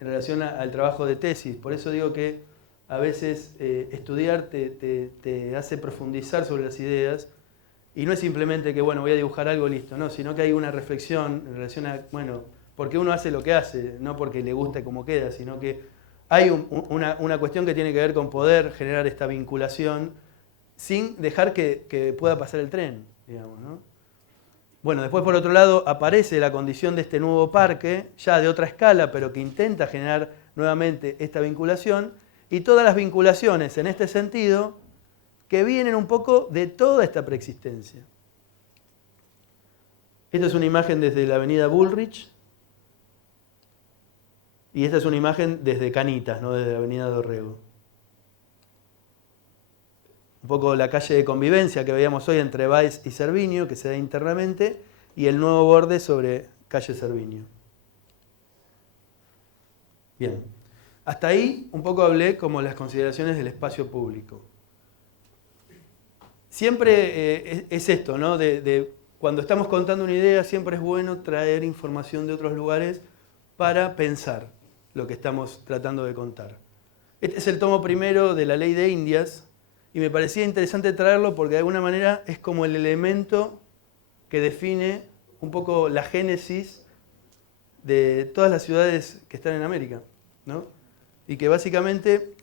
en relación al trabajo de tesis. Por eso digo que a veces estudiar te hace profundizar sobre las ideas, y no es simplemente que, bueno, voy a dibujar algo, listo, no, sino que hay una reflexión en relación a, bueno, por qué uno hace lo que hace, no porque le guste cómo queda, sino que hay una cuestión que tiene que ver con poder generar esta vinculación sin dejar que pueda pasar el tren, digamos, ¿no? Bueno, después por otro lado aparece la condición de este nuevo parque, ya de otra escala, pero que intenta generar nuevamente esta vinculación, y todas las vinculaciones en este sentido que vienen un poco de toda esta preexistencia. Esta es una imagen desde la avenida Bullrich, y esta es una imagen desde Canitas, ¿no? Desde la avenida Dorrego. Un poco la calle de convivencia que veíamos hoy entre Baez y Cerviño, que se da internamente, y el nuevo borde sobre calle Cerviño. Bien, hasta ahí un poco hablé como las consideraciones del espacio público. Siempre es esto, ¿no? Cuando estamos contando una idea, siempre es bueno traer información de otros lugares para pensar lo que estamos tratando de contar. Este es el tomo primero de la Ley de Indias, y me parecía interesante traerlo porque de alguna manera es como el elemento que define un poco la génesis de todas las ciudades que están en América, ¿no? Y que básicamente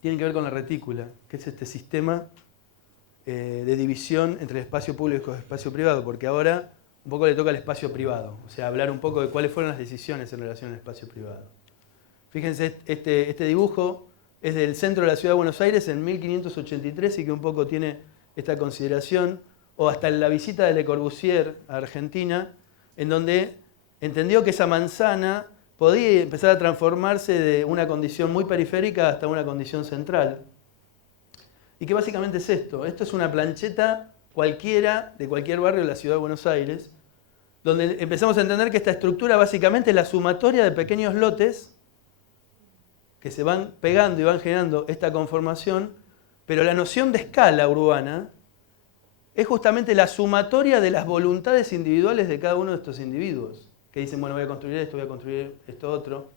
tienen que ver con la retícula, que es este sistema de división entre el espacio público y el espacio privado, porque ahora un poco le toca al espacio privado, o sea, hablar un poco de cuáles fueron las decisiones en relación al espacio privado. Fíjense, este dibujo es del centro de la ciudad de Buenos Aires en 1583 y que un poco tiene esta consideración, o hasta la visita de Le Corbusier a Argentina, en donde entendió que esa manzana podía empezar a transformarse de una condición muy periférica hasta una condición central. Y que básicamente es esto. Esto es una plancheta cualquiera de cualquier barrio de la ciudad de Buenos Aires, donde empezamos a entender que esta estructura básicamente es la sumatoria de pequeños lotes que se van pegando y van generando esta conformación, pero la noción de escala urbana es justamente la sumatoria de las voluntades individuales de cada uno de estos individuos, que dicen, bueno, voy a construir esto otro,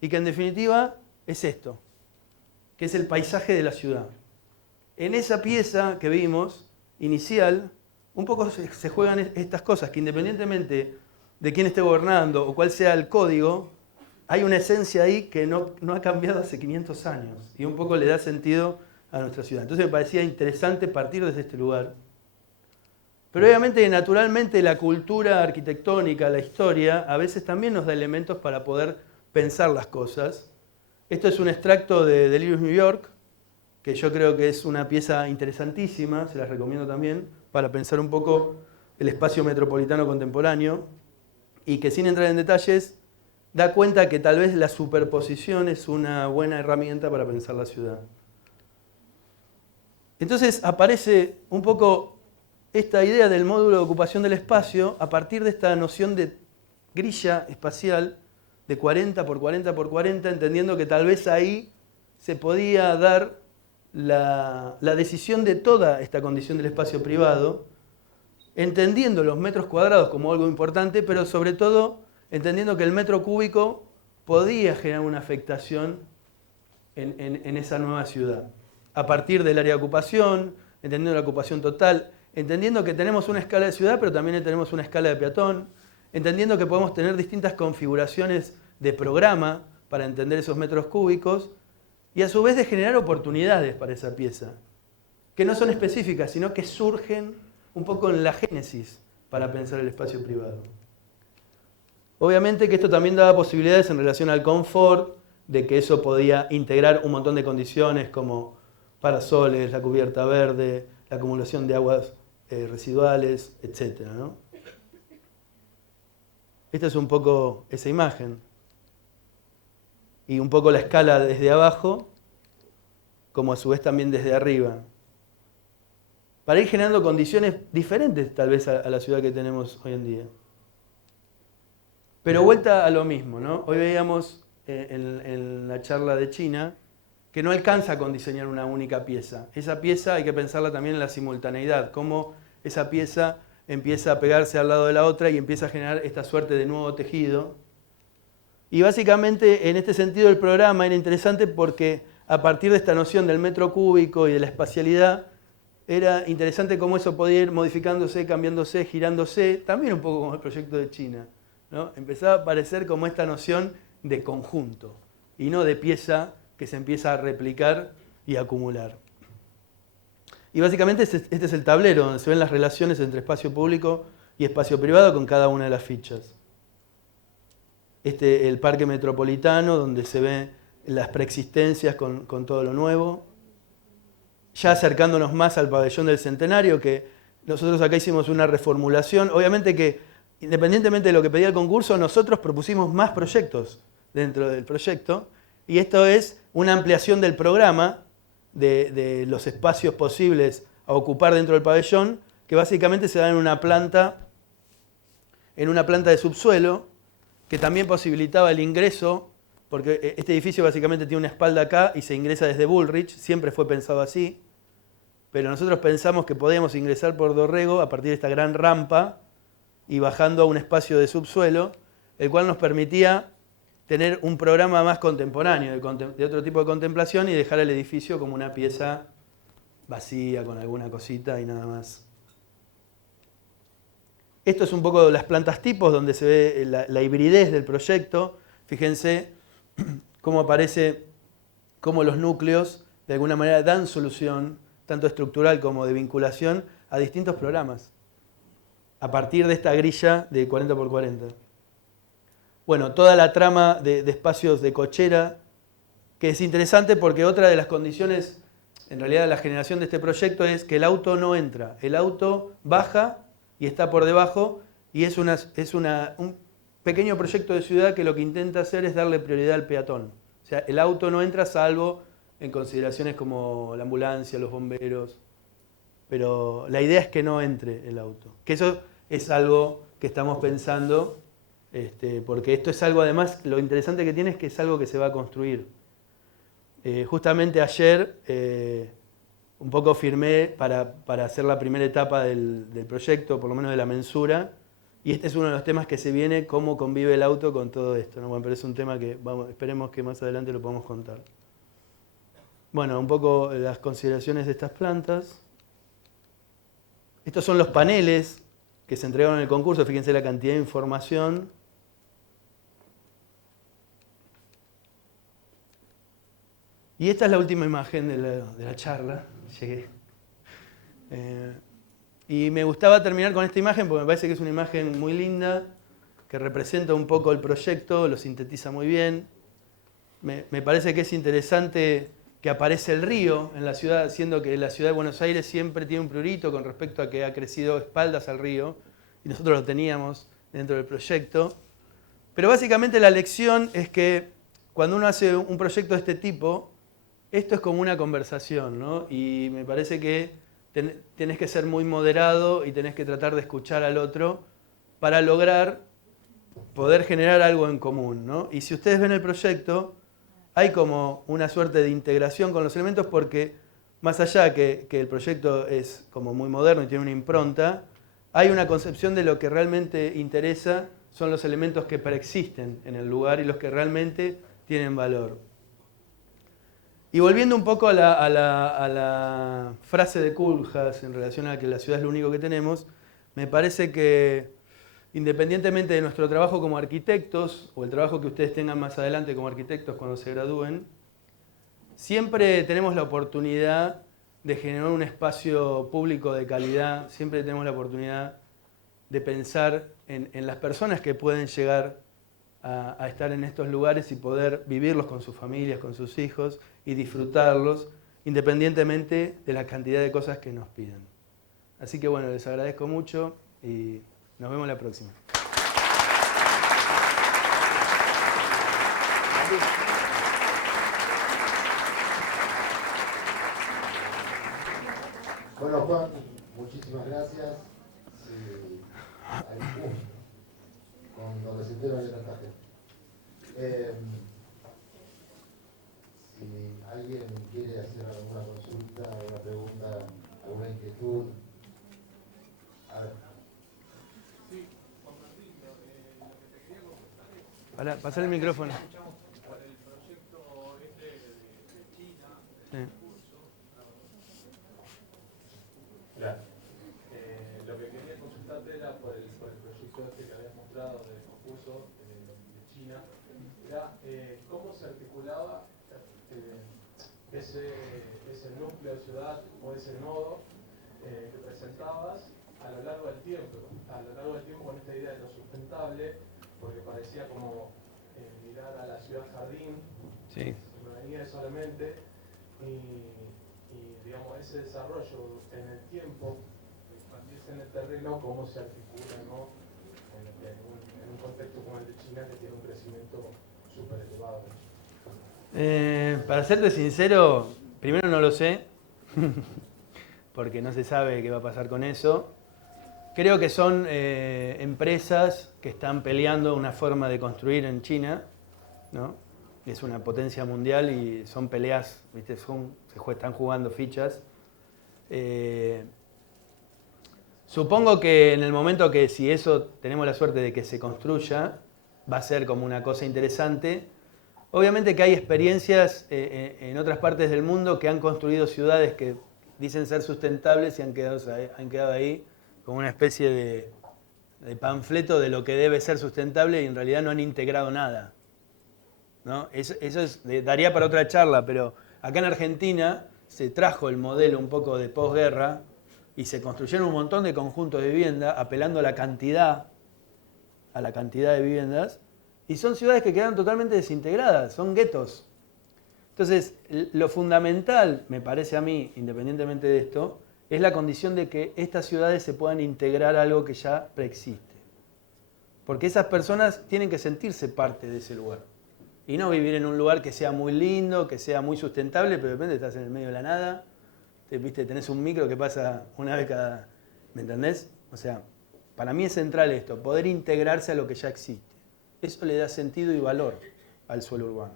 y que en definitiva es esto, que es el paisaje de la ciudad. En esa pieza que vimos, inicial, un poco se juegan estas cosas, que independientemente de quién esté gobernando o cuál sea el código, hay una esencia ahí que no ha cambiado hace 500 años, y un poco le da sentido a nuestra ciudad. Entonces me parecía interesante partir desde este lugar. Pero obviamente, naturalmente, la cultura arquitectónica, la historia, a veces también nos da elementos para poder pensar las cosas. Esto es un extracto de Delirious New York, que yo creo que es una pieza interesantísima, se las recomiendo también, para pensar un poco el espacio metropolitano contemporáneo, y que sin entrar en detalles, da cuenta que tal vez la superposición es una buena herramienta para pensar la ciudad. Entonces aparece un poco esta idea del módulo de ocupación del espacio a partir de esta noción de grilla espacial de 40 por 40 por 40, entendiendo que tal vez ahí se podía dar la decisión de toda esta condición del espacio privado, entendiendo los metros cuadrados como algo importante, pero sobre todo entendiendo que el metro cúbico podía generar una afectación en esa nueva ciudad. A partir del área de ocupación, entendiendo la ocupación total, entendiendo que tenemos una escala de ciudad, pero también tenemos una escala de peatón, entendiendo que podemos tener distintas configuraciones de programa para entender esos metros cúbicos, y a su vez de generar oportunidades para esa pieza, que no son específicas, sino que surgen un poco en la génesis para pensar el espacio privado. Obviamente que esto también daba posibilidades en relación al confort, de que eso podía integrar un montón de condiciones como parasoles, la cubierta verde, la acumulación de aguas residuales, etc., ¿no? Esta es un poco esa imagen. Y un poco la escala desde abajo, como a su vez también desde arriba. Para ir generando condiciones diferentes tal vez a la ciudad que tenemos hoy en día. Pero vuelta a lo mismo, ¿no? Hoy veíamos en la charla de China que no alcanza con diseñar una única pieza. Esa pieza hay que pensarla también en la simultaneidad, cómo esa pieza empieza a pegarse al lado de la otra y empieza a generar esta suerte de nuevo tejido. Y básicamente en este sentido el programa era interesante porque a partir de esta noción del metro cúbico y de la espacialidad, era interesante cómo eso podía ir modificándose, cambiándose, girándose, también un poco como el proyecto de China, ¿no? Empezaba a aparecer como esta noción de conjunto y no de pieza que se empieza a replicar y acumular. Y básicamente este es el tablero donde se ven las relaciones entre espacio público y espacio privado con cada una de las fichas. El parque metropolitano, donde se ven las preexistencias con todo lo nuevo. Ya acercándonos más al pabellón del Centenario, que nosotros acá hicimos una reformulación. Obviamente que, independientemente de lo que pedía el concurso, nosotros propusimos más proyectos dentro del proyecto. Y esto es una ampliación del programa de los espacios posibles a ocupar dentro del pabellón, que básicamente se da en una planta de subsuelo, que también posibilitaba el ingreso, porque este edificio básicamente tiene una espalda acá y se ingresa desde Bullrich, siempre fue pensado así, pero nosotros pensamos que podíamos ingresar por Dorrego a partir de esta gran rampa y bajando a un espacio de subsuelo, el cual nos permitía tener un programa más contemporáneo, de otro tipo de contemplación y dejar el edificio como una pieza vacía, con alguna cosita y nada más. Esto es un poco las plantas tipos, donde se ve la hibridez del proyecto. Fíjense cómo aparece, cómo los núcleos de alguna manera dan solución, tanto estructural como de vinculación, a distintos programas, a partir de esta grilla de 40×40. Bueno, toda la trama de espacios de cochera, que es interesante porque otra de las condiciones, en realidad, de la generación de este proyecto es que el auto no entra. El auto baja y está por debajo, y es un pequeño proyecto de ciudad que lo que intenta hacer es darle prioridad al peatón. O sea, el auto no entra salvo en consideraciones como la ambulancia, los bomberos, pero la idea es que no entre el auto. Que eso es algo que estamos pensando, porque esto es algo, además, lo interesante que tiene es que es algo que se va a construir. Justamente ayer un poco firmé para hacer la primera etapa del proyecto, por lo menos de la mensura, y este es uno de los temas que se viene, cómo convive el auto con todo esto, ¿no? Bueno, pero es un tema que esperemos que más adelante lo podamos contar. Bueno, un poco las consideraciones de estas plantas. Estos son los paneles que se entregaron en el concurso, fíjense la cantidad de información. Y esta es la última imagen de la charla. Llegué. Y me gustaba terminar con esta imagen porque me parece que es una imagen muy linda, que representa un poco el proyecto, lo sintetiza muy bien. Me parece que es interesante que aparece el río en la ciudad, siendo que la ciudad de Buenos Aires siempre tiene un prurito con respecto a que ha crecido espaldas al río, y nosotros lo teníamos dentro del proyecto. Pero básicamente la lección es que cuando uno hace un proyecto de este tipo, esto es como una conversación, ¿no? Y me parece que tenés que ser muy moderado y tenés que tratar de escuchar al otro para lograr poder generar algo en común, ¿no? Y si ustedes ven el proyecto, hay como una suerte de integración con los elementos porque más allá que el proyecto es como muy moderno y tiene una impronta, hay una concepción de lo que realmente interesa son los elementos que preexisten en el lugar y los que realmente tienen valor. Y volviendo un poco a la frase de Koolhaas en relación a que la ciudad es lo único que tenemos, me parece que independientemente de nuestro trabajo como arquitectos o el trabajo que ustedes tengan más adelante como arquitectos cuando se gradúen, siempre tenemos la oportunidad de generar un espacio público de calidad, siempre tenemos la oportunidad de pensar en las personas que pueden llegar a estar en estos lugares y poder vivirlos con sus familias, con sus hijos y disfrutarlos independientemente de la cantidad de cosas que nos piden. Así que bueno, les agradezco mucho y nos vemos la próxima. Bueno, Juan, muchísimas gracias. Hay un punto con lo que se entera de tanta gente. Si alguien quiere hacer alguna consulta, alguna pregunta, alguna inquietud. A ver. Sí, Juan Martín, lo que te quería consultar es Pasar el micrófono. Sí. Claro. Lo que quería consultarte era por el proyecto este que habías mostrado de Confuso de China, era cómo se articulaba ese núcleo de ciudad o ese nodo que presentabas a lo largo del tiempo, con esta idea de lo sustentable, porque parecía como mirar a la ciudad jardín, Sí. no venía solamente, y digamos, ese desarrollo en el tiempo, expandirse en el terreno, cómo se articula, ¿no? en un contexto como el de China, que tiene un crecimiento súper elevado. Para serte sincero, primero no lo sé, porque no se sabe qué va a pasar con eso. Creo que son empresas que están peleando una forma de construir en China, ¿no? Es una potencia mundial y son peleas, ¿viste? Están jugando fichas. Supongo que en el momento que si eso tenemos la suerte de que se construya, va a ser como una cosa interesante. Obviamente que hay experiencias en otras partes del mundo que han construido ciudades que dicen ser sustentables y han quedado ahí como una especie de panfleto de lo que debe ser sustentable y en realidad no han integrado nada, ¿no? Eso daría para otra charla, pero acá en Argentina se trajo el modelo un poco de posguerra y se construyeron un montón de conjuntos de vivienda apelando a la cantidad de viviendas, y son ciudades que quedan totalmente desintegradas, son guetos. Entonces, lo fundamental, me parece a mí, independientemente de esto, es la condición de que estas ciudades se puedan integrar a algo que ya preexiste. Porque esas personas tienen que sentirse parte de ese lugar. Y no vivir en un lugar que sea muy lindo, que sea muy sustentable, pero de repente estás en el medio de la nada, ¿viste? Tenés un micro que pasa una vez cada... ¿Me entendés? O sea, para mí es central esto, poder integrarse a lo que ya existe. Eso le da sentido y valor al suelo urbano.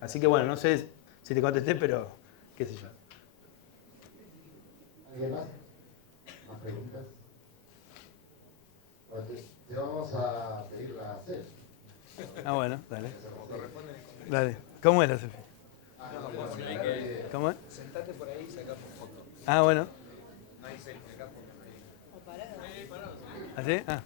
Así que bueno, no sé si te contesté, pero qué sé yo. ¿Alguien más? ¿Más preguntas? Bueno, te vamos a pedir la selfie. Ah, bueno, dale. Dale. ¿Cómo era, Sofi? ¿Cómo es? Sentate por ahí y sacamos foto. Ah, bueno. No hay selfie acá porque no hay. ¿Así? Ah.